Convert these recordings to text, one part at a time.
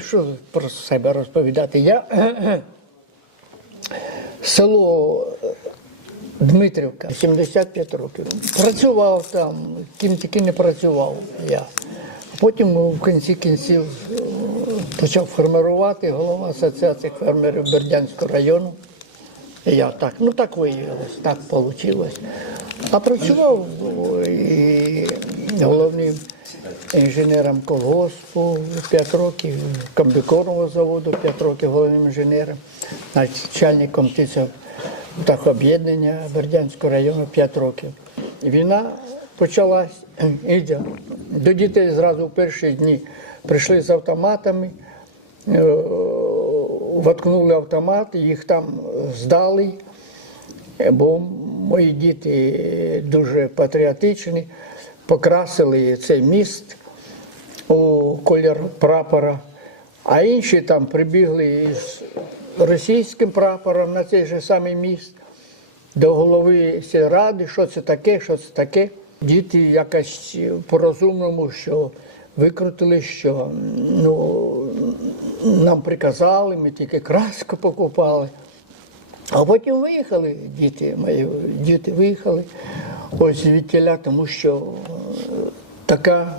Що про себе розповідати? Я село Дмитрівка, 75 років. Працював там, ким тільки не працював я. Потім в кінці кінців е, почав формувати голова Асоціації фермерів Бердянського району. І я так, ну так виявилось, так вийшло. А працював і головним інженером колгоспу 5 років, комбікорного заводу 5 років головним інженером, начальником так, об'єднання Бердянського району 5 років. Війна почалась, іде. До дітей зразу в перші дні прийшли з автоматами, е, воткнули автомат, їх там здали, бо мої діти дуже патріотичні, покрасили цей міст у колір прапора, а інші там прибігли з російським прапором на цей же самий міст до голови сільради, що це таке, що це таке. Діти якось по-розумному, що викрутили, що ну, нам приказали, ми тільки краску покупали. А потім виїхали діти, мої діти виїхали ось звідтіля, тому що е, така,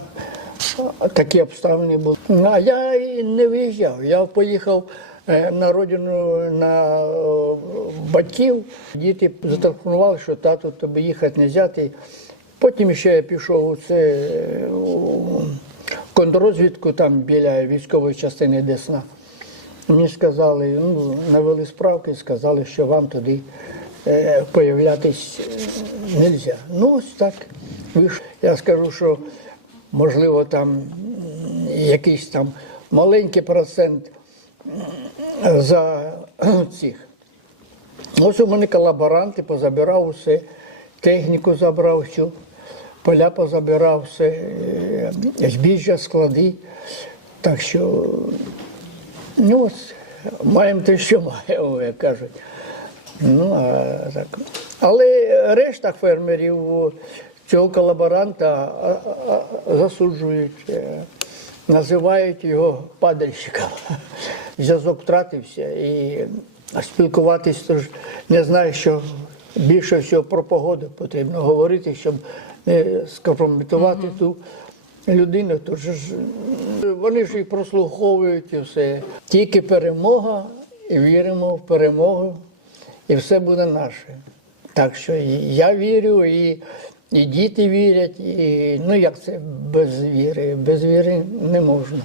такі обставини були. Ну, А я і не виїжджав. Я поїхав е, на родину на е, батьків. Діти зателефонували, що тату тобі їхати не можна. Потім ще я пішов у це е, у контррозвідку там біля військової частини Десна. Мені сказали, ну, навели справки, сказали, що вам туди е, появлятись не можна. Ну, ось так. Я скажу, що можливо там якийсь там маленький процент за цих. Ось у мене колаборанти позабирав усе, техніку забрав всю, поля позабирав все, е, збіжжя, склади. Так що Ну, ось, маємо те, що маємо, як кажуть. Ну, а, так. Але решта фермерів цього колаборанта засуджують, називають його падальщиком. Зв'язок втратився і спілкуватись тож не знаю, що більше всього про погоду потрібно говорити, щоб не скомпрометувати ту людину. Тож вони ж і прослуховують і все. Тільки перемога, і віримо в перемогу, і все буде наше. Так що я вірю, і, і діти вірять, і ну як це без віри? Без віри не можна.